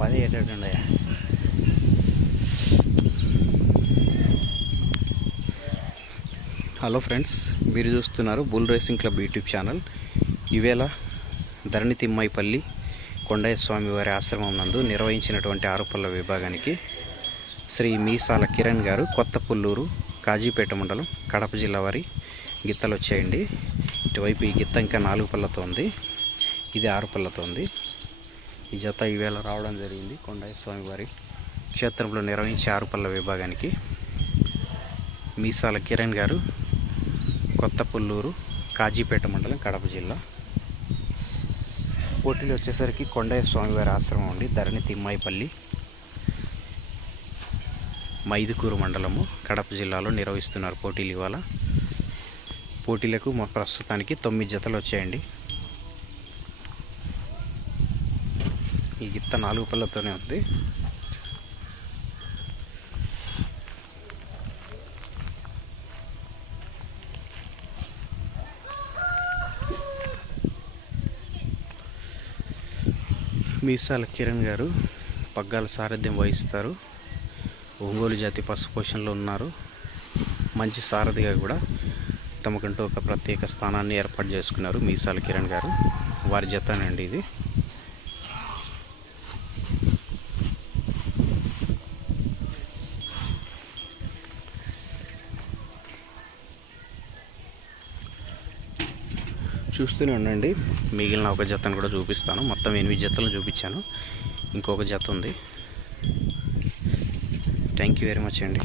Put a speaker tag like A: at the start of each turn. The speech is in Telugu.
A: పని ఏటండి హలో ఫ్రెండ్స్ మీరు చూస్తున్నారు bull racing club YouTube channel. ఈవేళ ధరణి తిమ్మాయిపల్లి కొండయ్య స్వామి వారి ఆశ్రమం నందు నిర్వహించినటువంటి ఆరుపల్ల విభాగానికి శ్రీ మీసాల కిరణ్ గారు కొత్త పుల్లూరు కాజీపేట మండలం కడప జిల్లా వారి గిత్తలు వచ్చాయండి ఇటువైపు ఈ గిత్త ఇంకా నాలుగు పళ్ళతో ఉంది ఇది ఆరు పళ్ళతో ఉంది. ఈ జత ఈవేళ రావడం జరిగింది. కొండయ్య స్వామి వారి క్షేత్రంలో నిర్వహించే ఆరుపల్ల విభాగానికి మీసాల కిరణ్ గారు కొత్త పుల్లూరు కాజీపేట మండలం కడప జిల్లా. పోటీలు వచ్చేసరికి కొండయ్య స్వామివారి ఆశ్రమం అండి. ధరణి తిమ్మాయిపల్లి మైదుకూరు మండలము కడప జిల్లాలో నిర్వహిస్తున్నారు పోటీలు ఇవాళ. పోటీలకు మా ప్రస్తుతానికి తొమ్మిది జతలు వచ్చాయండి. ఈ గిత్త నాలుగు పళ్ళతోనే ఉంది. మీసాల కిరణ్ గారు పగ్గాల సారథ్యం వహిస్తారు. ఒంగోలు జాతి పశు పోషణలో ఉన్నారు. మంచి సారథిగా కూడా తమకంటూ ఒక ప్రత్యేక స్థానాన్ని ఏర్పాటు చేసుకున్నారు మీసాల కిరణ్ గారు. వారి జతనండి ఇది. చూస్తూనే ఉండండి. మిగిలిన ఒక జతను కూడా చూపిస్తాను. మొత్తం ఎనిమిది జతలు చూపించాను. ఇంకొక జత ఉంది. థ్యాంక్ యూ వెరీ మచ్ అండి.